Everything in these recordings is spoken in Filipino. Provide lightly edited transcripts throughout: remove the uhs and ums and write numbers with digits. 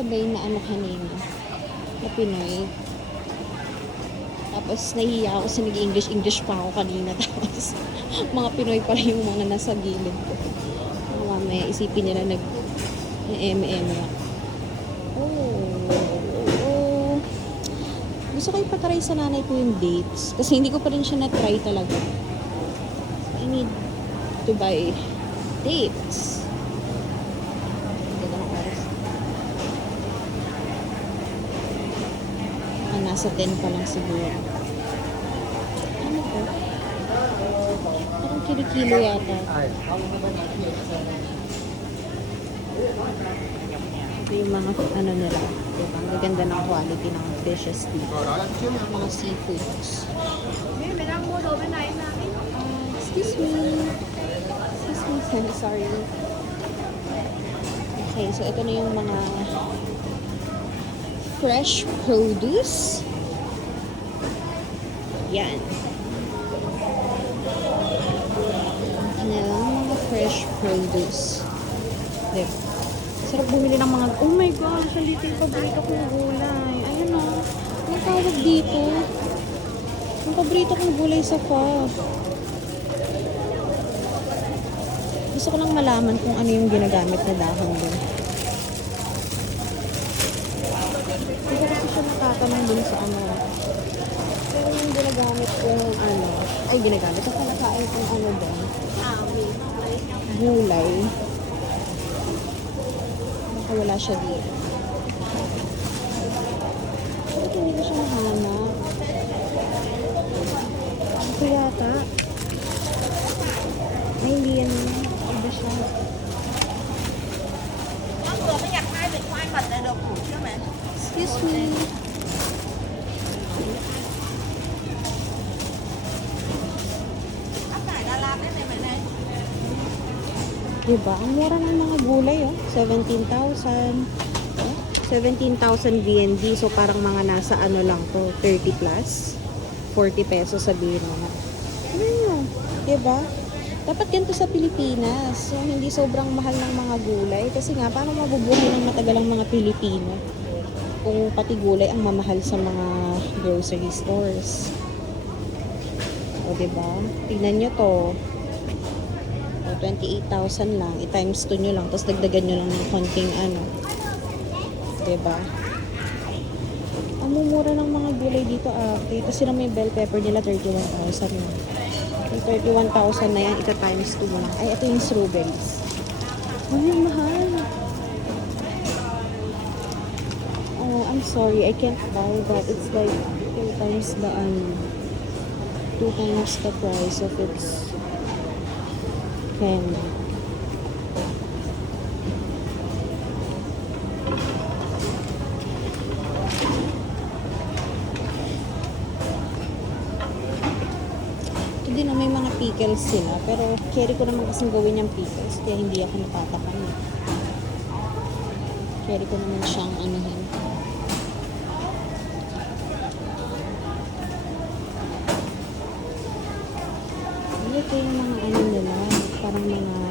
nakasabay na ano kanina, na Pinoy. Tapos nahihiya ako kasi nag-English pa ako kanina. Tapos mga Pinoy pa rin yung mga nasa gilid ko. Mamaya isipin nila nag-MM lang. Oh. Gusto ko ipatry sa nanay ko yung dates. Kasi hindi ko pa rin siya na-try talaga. I need to buy dates. Nasa 10 pa lang siguro. Ano to? Parang kilo-kilo yata. Ito yung mga ano nila. Diba? Ang gaganda ng quality ng fishes dito. Mga seafoods. Excuse me. Sorry. Okay, so ito na yung mga fresh produce. Yan. Ano lang, mga fresh produce. Diba? Sarap bumili ng mga, oh my gosh, andito yung paborito kong gulay. Ayun o. Ang tawag dito. Ang paborito kong gulay sa pho. Gusto ko lang malaman kung ano yung ginagamit na dahon doon. Hindi ko kasi siya nakatanong dun sa ano. Pero yung ginagamit kong ano, ay ginagamit ako nakain kong ano doon. Gulay. Baka wala siya dito. Bakit hindi ko siya nahanap? Ito yata. Ay, hindi yan. Iba siya. Excuse me. Diba? Ang mura ng mga gulay, oh. 17,000. 17,000 BND. So, parang mga nasa ano lang to, 30 plus. 40 pesos sabihin mo. Diba? Dapat ganito sa Pilipinas. So, hindi sobrang mahal ng mga gulay. Kasi nga, paano mabubuhay ng matagal ang mga Pilipino? Kung pati gulay ang mamahal sa mga grocery stores. O, diba? Tingnan nyo to. 28,000 lang. I-times 2 nyo lang. Tapos dagdagan nyo lang ng konting ano. Diba? Ang mumura ng mga gulay dito, kasi na may bell pepper nila, 31,000 na. Yung 31,000 na yan, ita-times 2 mo lang. Ay, ito yung strawberries. Ay, mahal. Oh, I'm sorry. I can't buy that. It's like 2 times the, 2 times the price of its candy. Ito din, may mga pickles sila. Pero carry ko naman kasing gawin yung pickles. Kaya hindi ako natatakan. Carry ko naman siyang anuhin. Ito yung mga ano nila. Parang mga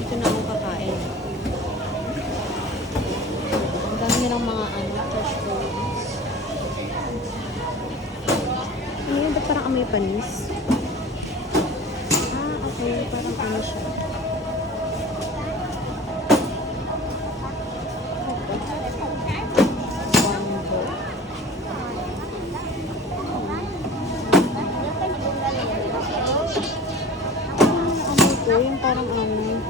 ito na ako kakain. Ang dami ng mga fresh foods. Ano ba parang amoy panis? Okay. Parang ano siya. Yung parang ano, yung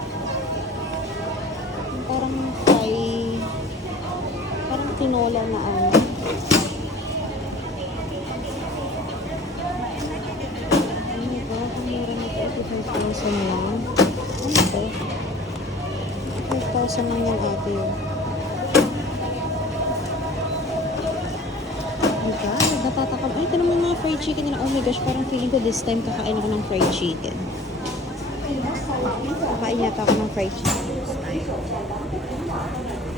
parang parang tinola na ano. Ano ba? Ang mura nito, 5,000 lang. Ano to? 5,000 lang yan ate yun. Ano ba? Nagtatakam. Ay, ito naman mga fried chicken nila. Oh my gosh, parang feeling ko this time kakain ako ng fried chicken. Kakain yata ako ng fried chicken.